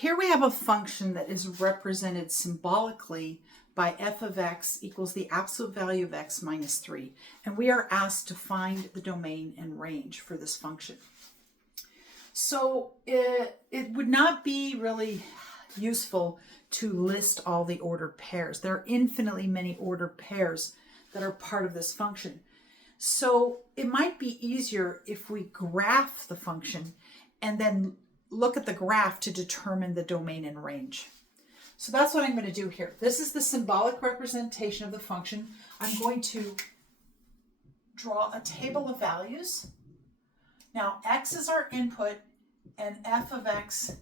Here we have a function that is represented symbolically by f of x equals the absolute value of x minus 3. And we are asked to find the domain and range for this function. So it would not be really useful to list all the ordered pairs. There are infinitely many ordered pairs that are part of this function. So it might be easier if we graph the function and then look at the graph to determine the domain and range. So that's what I'm going to do here. This is the symbolic representation of the function. I'm going to draw a table of values. Now, x is our input and f of x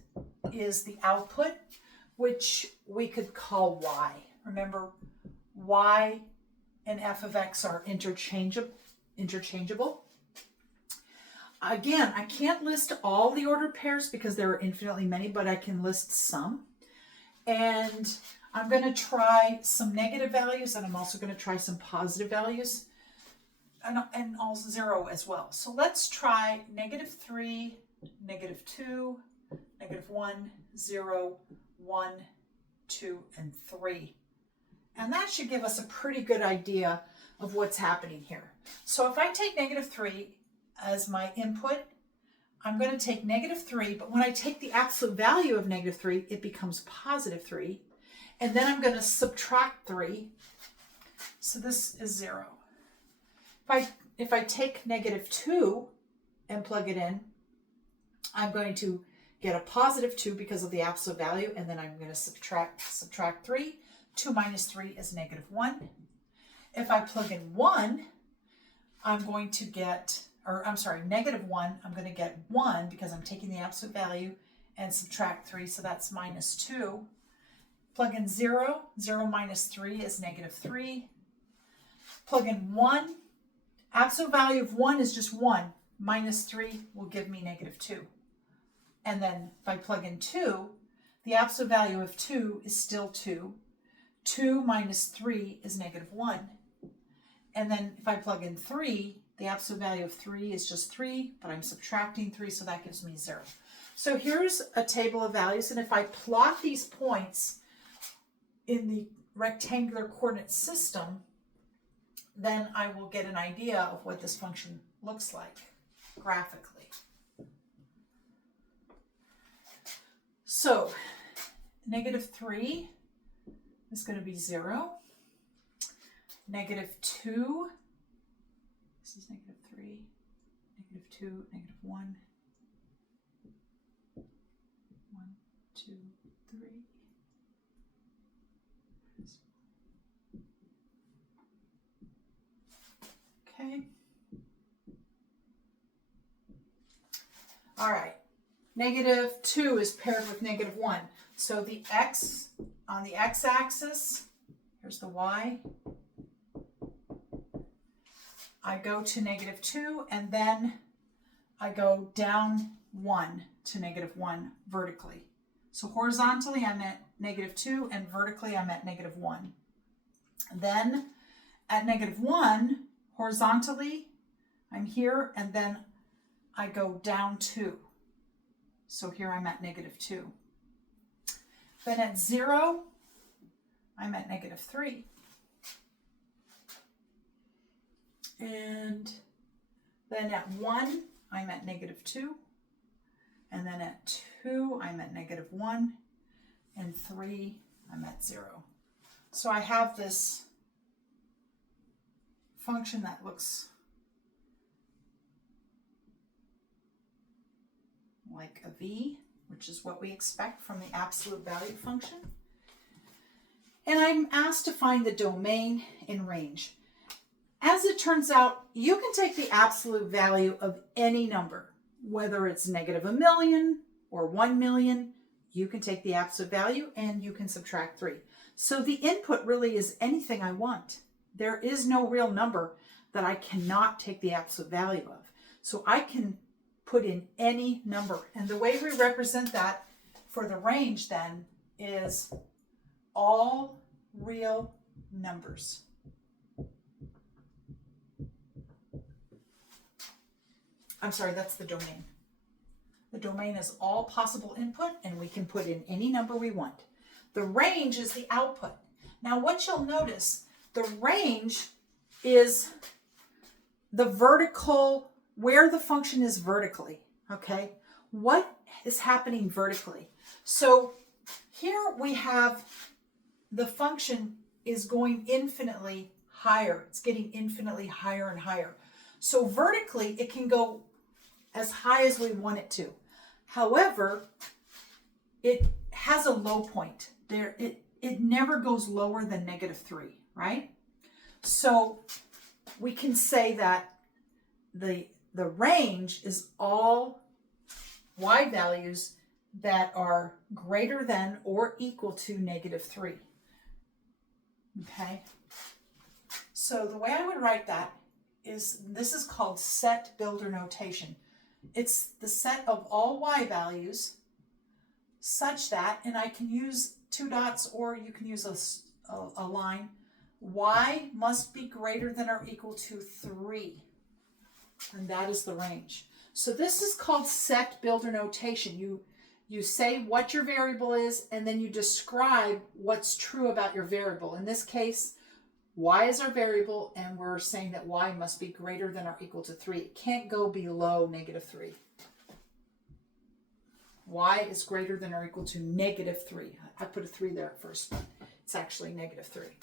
is the output, which we could call y. Remember, y and f of x are interchangeable. Again, I can't list all the ordered pairs because there are infinitely many, but I can list some. And I'm going to try some negative values, and I'm also going to try some positive values, and also 0 as well. So let's try -3, -2, -1, 0, 1, 2, and 3. And that should give us a pretty good idea of what's happening here. So if I take -3 as my input, I'm going to take -3, but when I take the absolute value of -3, it becomes +3. And then I'm going to subtract 3. So this is 0. If I take -2 and plug it in, I'm going to get a +2 because of the absolute value, and then I'm going to subtract 3. 2 minus 3 is -1. If I plug in 1, I'm going to get, -1, I'm going to get 1 because I'm taking the absolute value and subtract 3, so that's -2. Plug in 0, 0 minus 3 is -3. Plug in 1, absolute value of 1 is just 1, minus 3 will give me -2. And then if I plug in 2, the absolute value of 2 is still 2. 2 minus 3 is -1. And then if I plug in 3, the absolute value of 3 is just 3, but I'm subtracting 3, so that gives me 0. So here's a table of values, and if I plot these points in the rectangular coordinate system, then I will get an idea of what this function looks like graphically. So -3 is going to be 0. -2, this is -3, -2, -1, 1, 2, 3. Okay. All right. -2 is paired with -1. So the x on the x-axis, here's the y. I go to -2, and then I go down 1 to -1 vertically. So horizontally, I'm at -2, and vertically, I'm at -1. Then at -1, horizontally, I'm here, and then I go down 2. So here I'm at -2. Then at 0, I'm at -3. And then at 1, I'm at -2. And then at 2, I'm at -1. And 3, I'm at 0. So I have this function that looks like a V, which is what we expect from the absolute value function. And I'm asked to find the domain and range. As it turns out, you can take the absolute value of any number, whether it's -1,000,000 or 1,000,000, you can take the absolute value and you can subtract 3. So the input really is anything I want. There is no real number that I cannot take the absolute value of. So I can put in any number. And the way we represent that for the range then is all real numbers. I'm sorry, that's the domain. The domain is all possible input, and we can put in any number we want. The range is the output. Now what you'll notice, the range is the vertical, where the function is vertically, okay? What is happening vertically? So here we have the function is going infinitely higher. It's getting infinitely higher and higher. So vertically, it can go as high as we want it to. However, it has a low point. It never goes lower than -3, right? So we can say that the range is all y values that are greater than or equal to -3. Okay? So the way I would write that is, this is called set builder notation. It's the set of all y values such that, and I can use 2 dots or you can use a line, y must be greater than or equal to 3. And that is the range. So this is called set builder notation. You say what your variable is, and then you describe what's true about your variable. In this case, y is our variable, and we're saying that y must be greater than or equal to 3. It can't go below -3. Y is greater than or equal to -3. I put a 3 there at first, but it's actually -3.